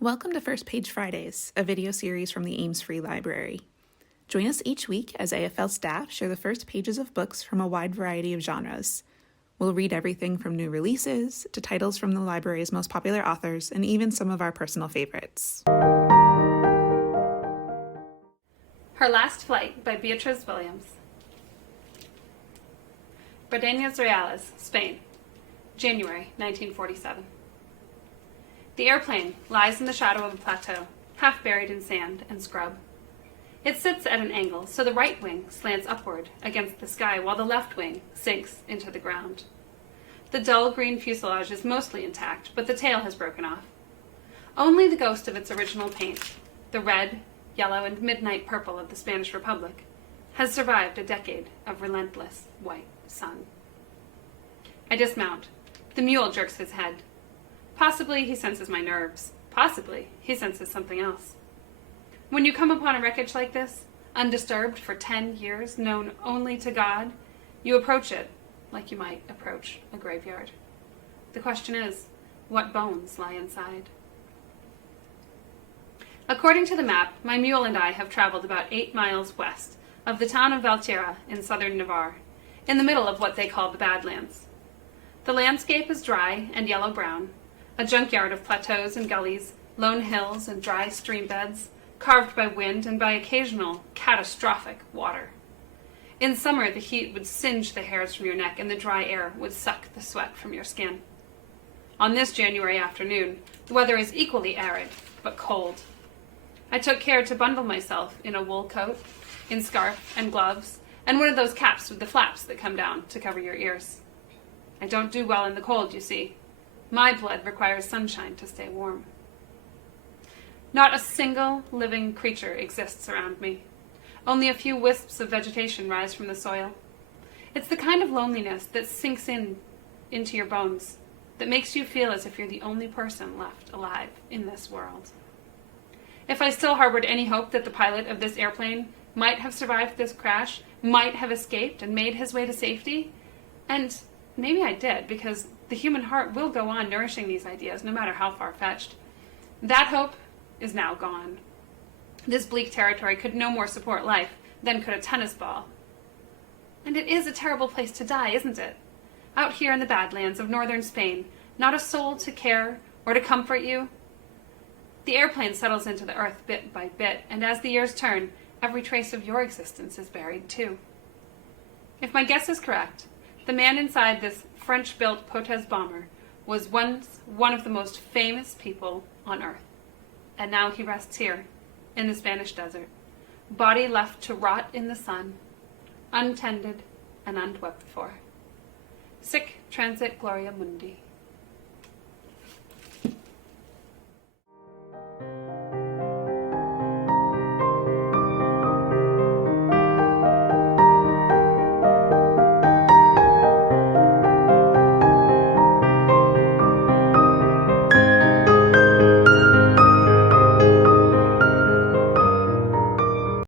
Welcome to First Page Fridays, a video series from the Ames Free Library. Join us each week as AFL staff share the first pages of books from a wide variety of genres. We'll read everything from new releases to titles from the library's most popular authors and even some of our personal favorites. Her Last Flight by Beatriz Williams. Bardenas Reales, Spain, January 1947. The airplane lies in the shadow of a plateau, half buried in sand and scrub. It sits at an angle, so the right wing slants upward against the sky while the left wing sinks into the ground. The dull green fuselage is mostly intact, but the tail has broken off. Only the ghost of its original paint, the red, yellow, and midnight purple of the Spanish Republic, has survived a decade of relentless white sun. I dismount. The mule jerks his head. Possibly he senses my nerves. Possibly he senses something else. When you come upon a wreckage like this, undisturbed for 10 years, known only to God, you approach it like you might approach a graveyard. The question is, what bones lie inside? According to the map, my mule and I have traveled about 8 miles west of the town of Valtierra in southern Navarre, in the middle of what they call the Badlands. The landscape is dry and yellow-brown, a junkyard of plateaus and gullies, lone hills and dry stream beds, carved by wind and by occasional, catastrophic water. In summer, the heat would singe the hairs from your neck and the dry air would suck the sweat from your skin. On this January afternoon, the weather is equally arid, but cold. I took care to bundle myself in a wool coat, in scarf and gloves, and one of those caps with the flaps that come down to cover your ears. I don't do well in the cold, you see. My blood requires sunshine to stay warm. Not a single living creature exists around me. Only a few wisps of vegetation rise from the soil. It's the kind of loneliness that sinks into your bones, that makes you feel as if you're the only person left alive in this world. If I still harbored any hope that the pilot of this airplane might have survived this crash, might have escaped and made his way to safety, and maybe I did, because the human heart will go on nourishing these ideas, no matter how far-fetched. That hope is now gone. This bleak territory could no more support life than could a tennis ball. And it is a terrible place to die, isn't it? Out here in the Badlands of northern Spain, not a soul to care or to comfort you. The airplane settles into the earth bit by bit, and as the years turn, every trace of your existence is buried too. If my guess is correct, the man inside this French-built Potez bomber was once one of the most famous people on Earth. And now he rests here, in the Spanish desert, body left to rot in the sun, untended and unwept for. Sic transit gloria mundi.